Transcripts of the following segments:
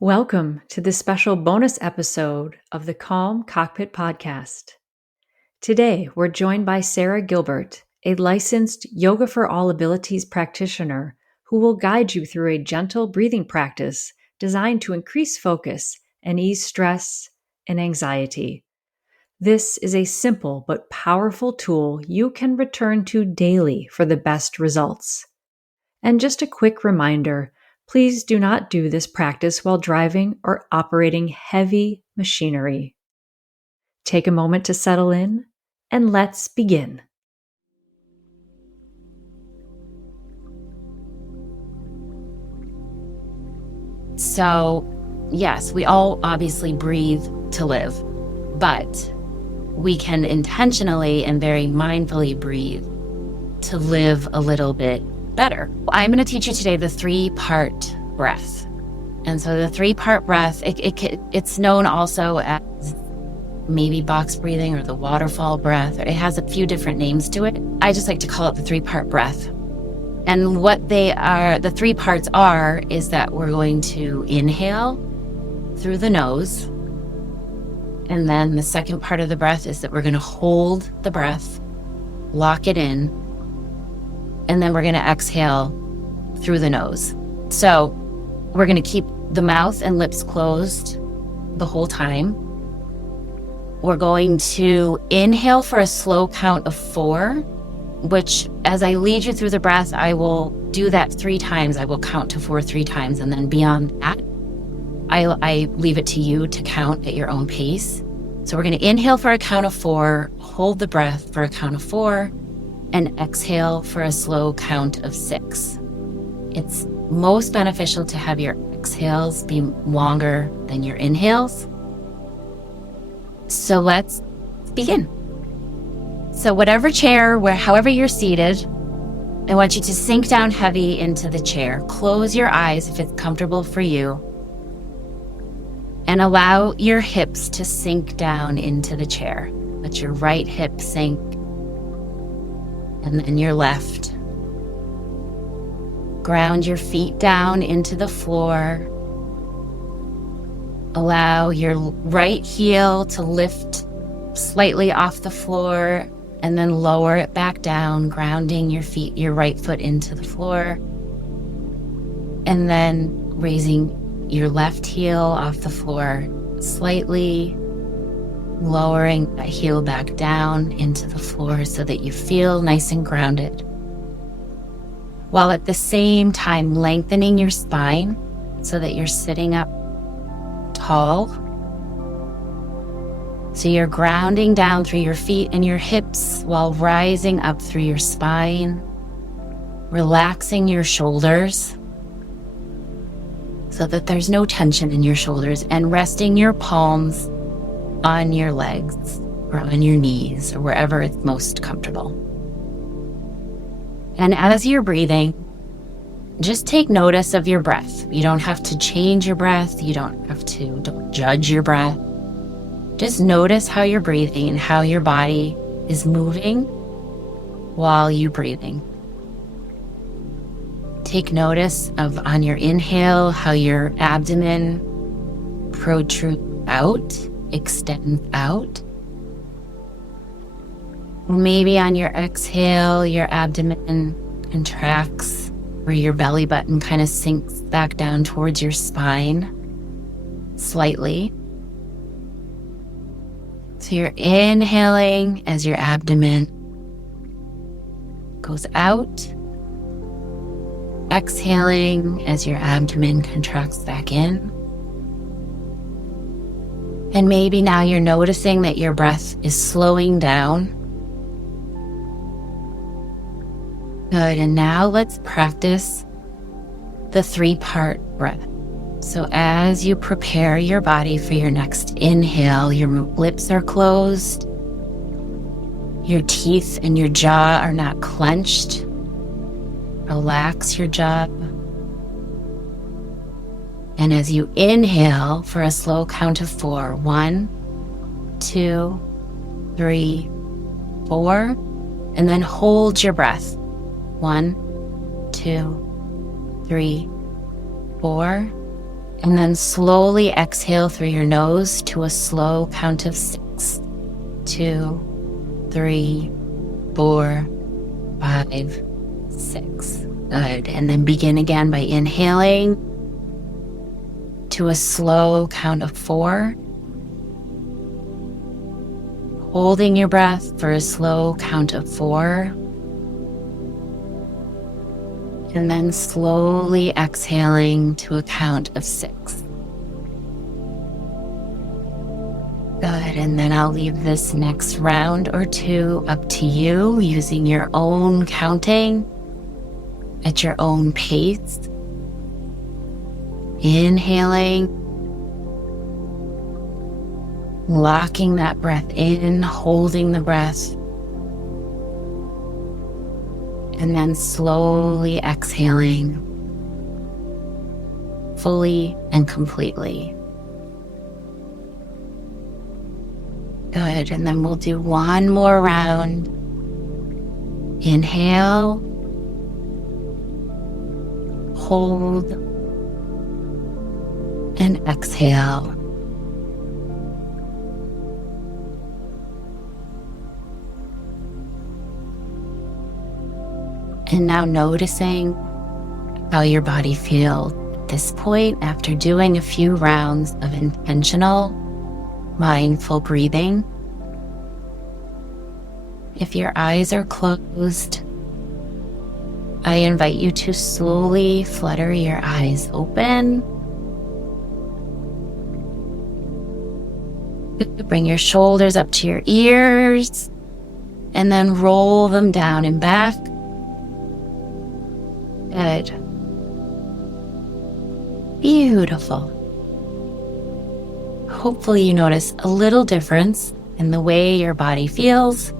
Welcome to this special bonus episode of the Calm Cockpit podcast. Today, we're joined by Sarah Gilbert, a licensed Yoga for All Abilities practitioner who will guide you through a gentle breathing practice designed to increase focus and ease stress and anxiety. This is a simple but powerful tool you can return to daily for the best results. And just a quick reminder, please do not do this practice while driving or operating heavy machinery. Take a moment to settle in, and let's begin. So, yes, we all obviously breathe to live, but we can intentionally and very mindfully breathe to live a little bit better. I'm going to teach you today the 3-part breath. And so the 3-part breath, it's known also as maybe box breathing or the waterfall breath. It has a few different names to it. I just like to call it the 3-part breath. And what the 3 parts are, is that we're going to inhale through the nose. And then the second part of the breath is that we're going to hold the breath, lock it in, and then we're going to exhale through the nose. So we're going to keep the mouth and lips closed the whole time. We're going to inhale for a slow count of 4, which as I lead you through the breath, I will do that 3 times. I will count to 4 3 times. And then beyond that, I leave it to you to count at your own pace. So we're going to inhale for a count of 4, hold the breath for a count of 4, and exhale for a slow count of 6. It's most beneficial to have your exhales be longer than your inhales. So let's begin. So whatever chair, however you're seated, I want you to sink down heavy into the chair. Close your eyes if it's comfortable for you. And allow your hips to sink down into the chair. Let your right hip sink, and then your left. Ground your feet down into the floor. Allow your right heel to lift slightly off the floor and then lower it back down, grounding your right foot into the floor. And then raising your left heel off the floor slightly, lowering that heel back down into the floor so that you feel nice and grounded, while at the same time lengthening your spine so that you're sitting up tall. So you're grounding down through your feet and your hips while rising up through your spine, relaxing your shoulders so that there's no tension in your shoulders, and resting your palms on your legs or on your knees or wherever it's most comfortable. And as you're breathing, just take notice of your breath. You don't have to change your breath. Don't judge your breath. Just notice how you're breathing and how your body is moving while you're breathing. Take notice of, on your inhale, how your abdomen protrudes out, extends out. Maybe on your exhale, your abdomen contracts, or your belly button kind of sinks back down towards your spine slightly. So you're inhaling as your abdomen goes out, exhaling as your abdomen contracts back in. And maybe now you're noticing that your breath is slowing down. Good, and now let's practice the 3-part breath. So as you prepare your body for your next inhale, your lips are closed, your teeth and your jaw are not clenched. Relax your jaw. And as you inhale for a slow count of 4, 1, 2, 3, 4, and then hold your breath. 1, 2, 3, 4, And then slowly exhale through your nose to a slow count of 6. 2, 3, 4, 5, 6. Good. And then begin again by inhaling to a slow count of 4. Holding your breath for a slow count of 4. And then slowly exhaling to a count of 6. Good, and then I'll leave this next round or two up to you, using your own counting at your own pace. Inhaling, locking that breath in, holding the breath, and then slowly exhaling fully and completely. Good, and then we'll do one more round. Inhale, hold, and exhale. And now noticing how your body feels at this point after doing a few rounds of intentional, mindful breathing. If your eyes are closed, I invite you to slowly flutter your eyes open. Bring your shoulders up to your ears and then roll them down and back. Good. Beautiful. Hopefully you notice a little difference in the way your body feels.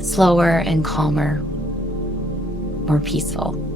Slower and calmer, more peaceful.